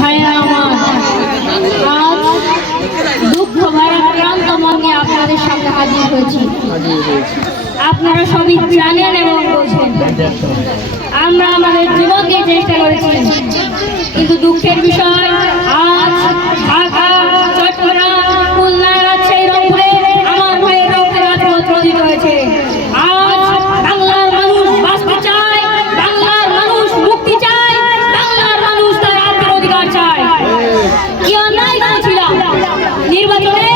ভাইরা আমার, আজ দুঃখ ভারাক্রান্ত মনে আপনাদের সামনে হাজির হয়েছি। আপনারা সবই জানেন এবং বোঝেন আমরা আমাদের জীবন দিয়ে চেষ্টা করেছি, কিন্তু দুঃখের বিষয় আজ ঢাকা, চট্টগ্রাম, খুলনা, রাজশাহী, রংপুরে আমার ভাইয়ের রক্তে রাজপথ রঞ্জিত হয়েছে। আজ বাংলার মানুষ বাঁচতে চায়, বাংলার মানুষ মুক্তি চায়, বাংলার মানুষ তার আত্মের অধিকার চায়। কি অন্যায় করেছিলাম নির্বাচনে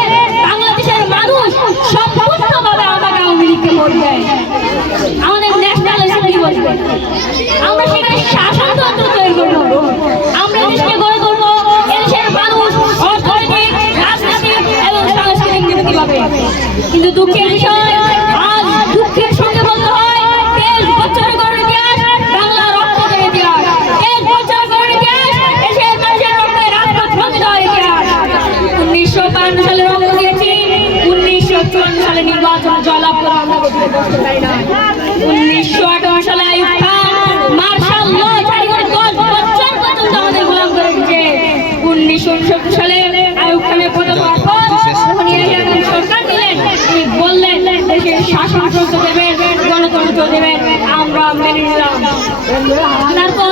বাংলাদেশের মানুষ সম্পূর্ণভাবে আমাকে আওয়ামী লীগকে ভোট দেয়, আমাদের ন্যাশনাল অ্যাসেম্বলি বসবে, আমরা সেখানে শাসনতন্ত্র তৈরি করবো, আমরা দেশকে গড়ে তুলবো। দেশের মানুষ অর্থনৈতিক, রাজনৈতিক এবং সাংস্কৃতিক মুক্তি পাবে। কিন্তু দুঃখের বিষয় আজ দুঃখের সঙ্গে বলতে হয় 23 বছর গড়ে ইতিহাস, বাংলা রক্ত দেওয়ার ইতিহাস, 23 বছর গড়ে ইতিহাস, দেশের মানুষের রক্তে রাজপথ রঞ্জিত হওয়ার ইতিহাস। 1952 সালে রক্ত দিয়েছি, 1954 সালে নির্বাচন জয়লাভ করে আমরা বসতে পারি না। 1958 সালে আইয়ুব খান মার্শাল ল জারি করে 10 বছর পর্যন্ত আমাদের গোলাম করে রেখেছে। 1969 সালে আইয়ুব খানের প্রথম সরকার দিলেন, তিনি বললেন দেশের শাসনতন্ত্র দেবেন, গণতন্ত্র দেবেন, আমরা মেনে নিলাম। তারপর